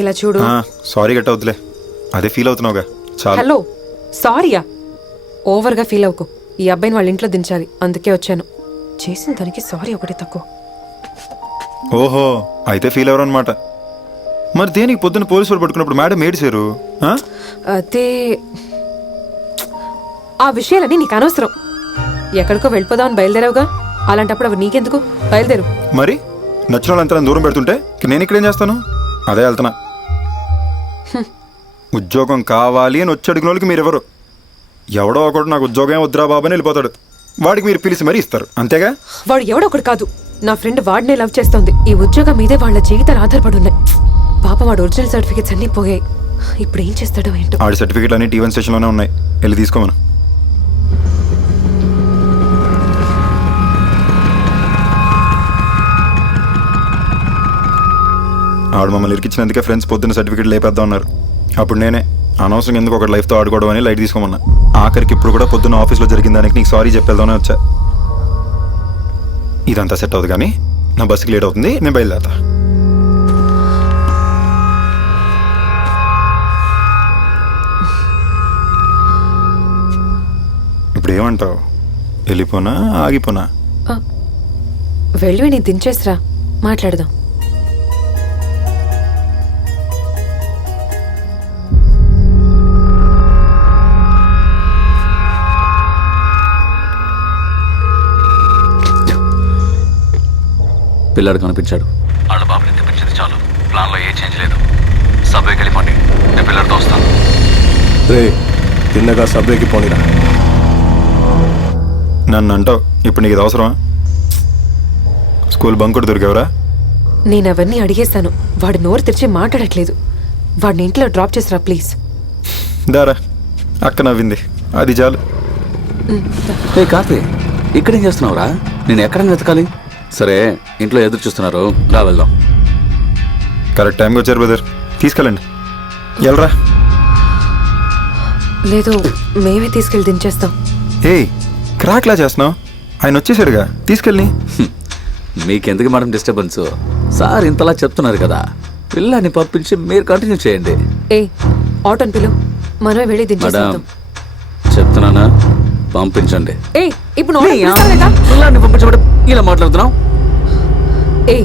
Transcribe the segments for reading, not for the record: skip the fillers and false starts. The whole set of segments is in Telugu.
ఇలా చూడు. సారీ గట్ట వద్దులే, అదే ఫీల్ అవుతున్నావుగా చాలా. హలో, సారీయా? ఓవర్గా ఫీల్ అవ్వకు. ఈ అబ్బాయిని వాళ్ళ ఇంట్లో దించాలి, అందుకే వచ్చాను. చేసిన దానికి సారీ ఒకటి తక్కువ. ఓహో, అయితే ఫీల్ అవ్వరు అనమాట. మరి దేనికి పొద్దున్న పోలీసు వాళ్ళు పట్టుకున్నప్పుడు మేడం ఏడిసారు? అదే, ఆ విషయాలన్నీ నీకు అనవసరం. ఎక్కడికో వెళ్ళిపోదామని బయలుదేరావుగా, అలాంటప్పుడు అవి నీకెందుకు? బయలుదేరు. మరి నచ్చిన వాళ్ళంతా దూరం పెడుతుంటే నేను ఇక్కడేం చేస్తాను? అదే వెళ్తున్నా. ఉద్యోగం కావాలి అని వచ్చి అడిగిన వాళ్ళకి మీరెవరు? ఎవడో ఒకడు నాకు ఉద్యోగం వద్దురా బాబు అని వెళ్ళిపోతాడు. వాడికి మీరు పిలిచి మరీ ఇస్తారు, అంతేగా? వాడు ఎవడో ఒకడు కాదు, నా ఫ్రెండ్ వాడినే లవ్ చేస్తోంది. ఈ ఉద్యోగం మీదే వాళ్ళ జీవితాలు ఆధారపడి ఉన్నాయి. పాప వాడు ఒరిజినల్ సర్టిఫికేట్స్ అన్నీ పోయాయి. ఇప్పుడు ఏం చేస్తాడో ఏంటో. ఆడి సర్టిఫికేట్లు అన్ని T1 స్టేషన్లోనే ఉన్నాయి, వెళ్ళి తీసుకోమను. ఆడు మమ్మల్ని ఇరికిచ్చినందుకే ఫ్రెండ్స్ పొద్దున్న సర్టిఫికేట్ లేపేద్దాం అన్నారు. అప్పుడు నేనే అనవసరం ఎందుకు ఒక లైఫ్తో ఆడుకోవడం అని లైట్ తీసుకోమన్నా. ఆఖరికి ఇప్పుడు కూడా పొద్దున్న ఆఫీస్లో జరిగిన దానికి నీకు సారీ చెప్పేద్దామని వచ్చా. ఇదంతా సెట్ అవుతుంది కానీ నా బస్సుకి లేట్ అవుతుంది, నేను బయలుదేరతా. ఇప్పుడు ఏమంటావు? వెళ్ళిపోనా ఆగిపోనా? వెళ్ళి నేను దించేసిరా, మాట్లాడదాం. పిల్లాడు కనిపించాడు. వాళ్ళ బాబుని తెప్పించింది చాలు, ప్లాన్లో ఏ చేంజ్ లేదు. సబ్వేకి వెళ్ళిపోండి, నేను పిల్లడితో వస్తాను. రే, తిన్నగా సబ్వేకి పోనీరా. నన్ను అంటావు, ఇప్పుడు నీకు ఇది అవసరమా? స్కూల్ బంకుడు దొరికావురా? నేను అవన్నీ అడిగేశాను, వాడు నోరు తెరిచి మాట్లాడట్లేదు. వాడిని ఇంట్లో డ్రాప్ చేసిరా ప్లీజ్. దారా, అక్క నవ్వింది, అది చాలు. ఏ కార్తీ, ఇక్కడేం చేస్తున్నావురా? నేను ఎక్కడని వెతకాలి? సరే, ఇంట్లో ఎదురు చూస్తున్నారు, రా వెళ్దాం. కరెక్ట్ టైంకి వచ్చారు బ్రదర్, తీసుకెళ్ళండి. వెళ్ళరా. లేదు, మేమే తీసుకెళ్ళి దించేస్తాం. ఏయ్, క్రాక్లా చేస్తున్నావు? ఆయన వచ్చేసాడుగా, తీసుకెళ్ళి. మీకెందుకు మేడం డిస్టర్బెన్స్? సార్ ఇంతలా చెప్తున్నారు కదా, పిల్లాన్ని పంపించి మీరు కంటిన్యూ చేయండి. ఏ, ఆటోని పిలు, మనమే వెళ్ళి దించేస్తాం. చెప్తున్నానా, పంపించండి. ఏ, ఇప్పుడు పిల్లాన్ని పంపించబడి ఇలా మాట్లాడుతున్నావు? ఏ,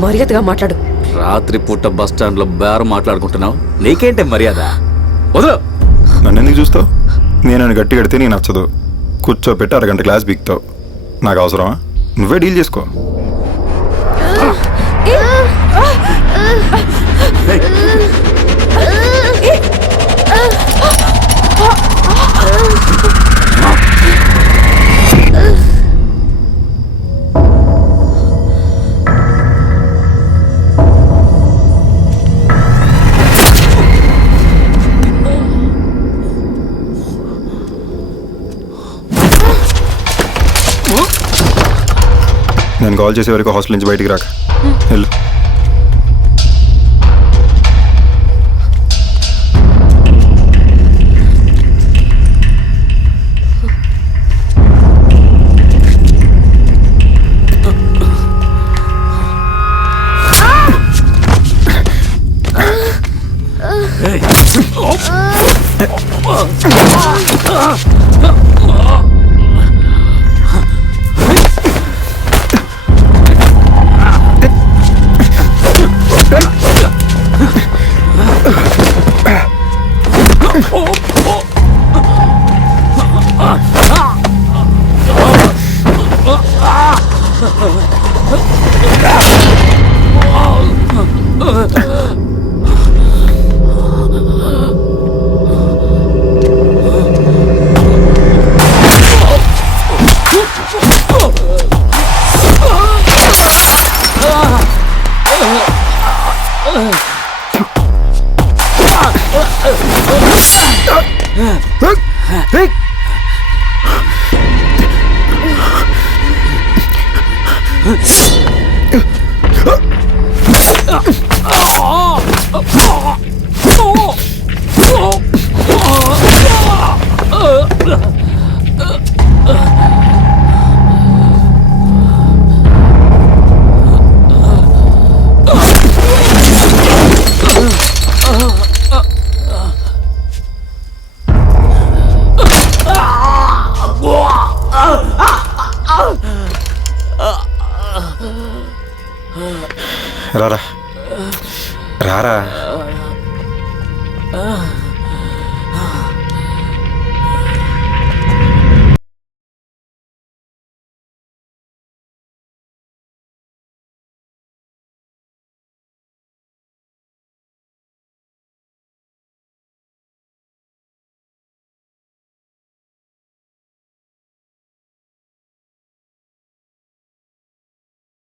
మర్యాదగా మాట్లాడు. రాత్రి పూట బస్ స్టాండ్ లో బేరం మాట్లాడుకుంటున్నావు, నీకేంటే మర్యాద? వదలు. నన్ను ఎందుకు చూస్తావు? నేను గట్టి కడితే నీకు నచ్చదు, కూర్చోపెట్టి అరగంట క్లాస్ బిక్తావు. నాకు అవసరమా? నువ్వే డీల్ చేసుకో. నేను కాల్ చేసే వరకు హాస్టల్ నుంచి బయటికి రాక. వెళ్ళు. రారా